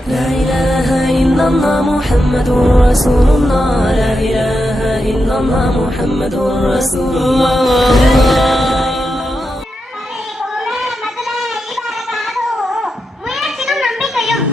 لا إله إلا الله محمد رسول الله لا إله إلا الله محمد رسول الله முயற்சியும் நம்பிக்கையும்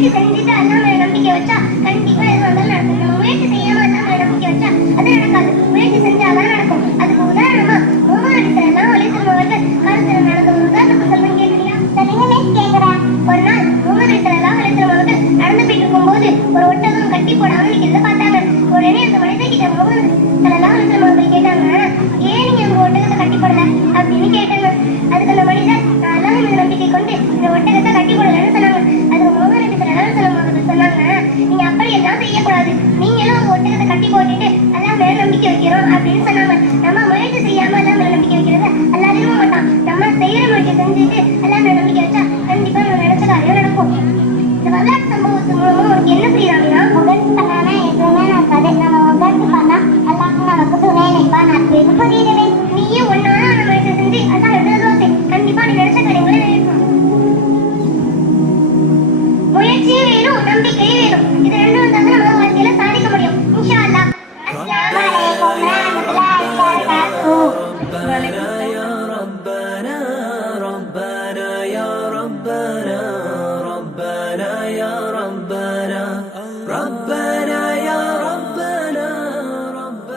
முயற்சி செஞ்சுட்டு அல்லா மேல நம்பிக்கை வச்சா கண்டிப்பா எது வந்தாலும் நடக்கும். நம்ம முயற்சி செய்யாம அல்லா மேல நம்பிக்கை வச்சா அது நடக்காது. முயற்சி செஞ்சாதான் நடக்கும். அதுக்கு உதாரணமா உமர் அடித்தரெல்லாம் ஒளிசம் அவர்கள் கருத்துல நடந்த ஒரு உதாரணத்தை சொல்லுங்க கேட்கறியா சரிங்க கேக்குறேன். ஒரு நாள் உமர் அடித்தரெல்லாம் ஒளிசம் அவர்கள் நடந்து போயிட்டு இருக்கும்போது ஒரு ஒட்டகம் கட்டி போடாம நிக்கிறத பார்த்தாங்க? உடனே அந்த மனிதன் கிட்ட முகமது சல்லல்லாஹு அலைஹி வஸல்லம் கேட்டாங்க ஏன் நீங்க உங்க ஒட்டகத்தை கட்டி போடல? அப்படின்னு கேட்டாங்க. அதுக்கு அந்த மனிதன் நான் நம்பிக்கை கொண்டு இந்த ஒட்டகத்தை கட்டி போடலன்னு நம்பிக்கை வைக்கிறோம் அப்படின்னு சொன்னாங்க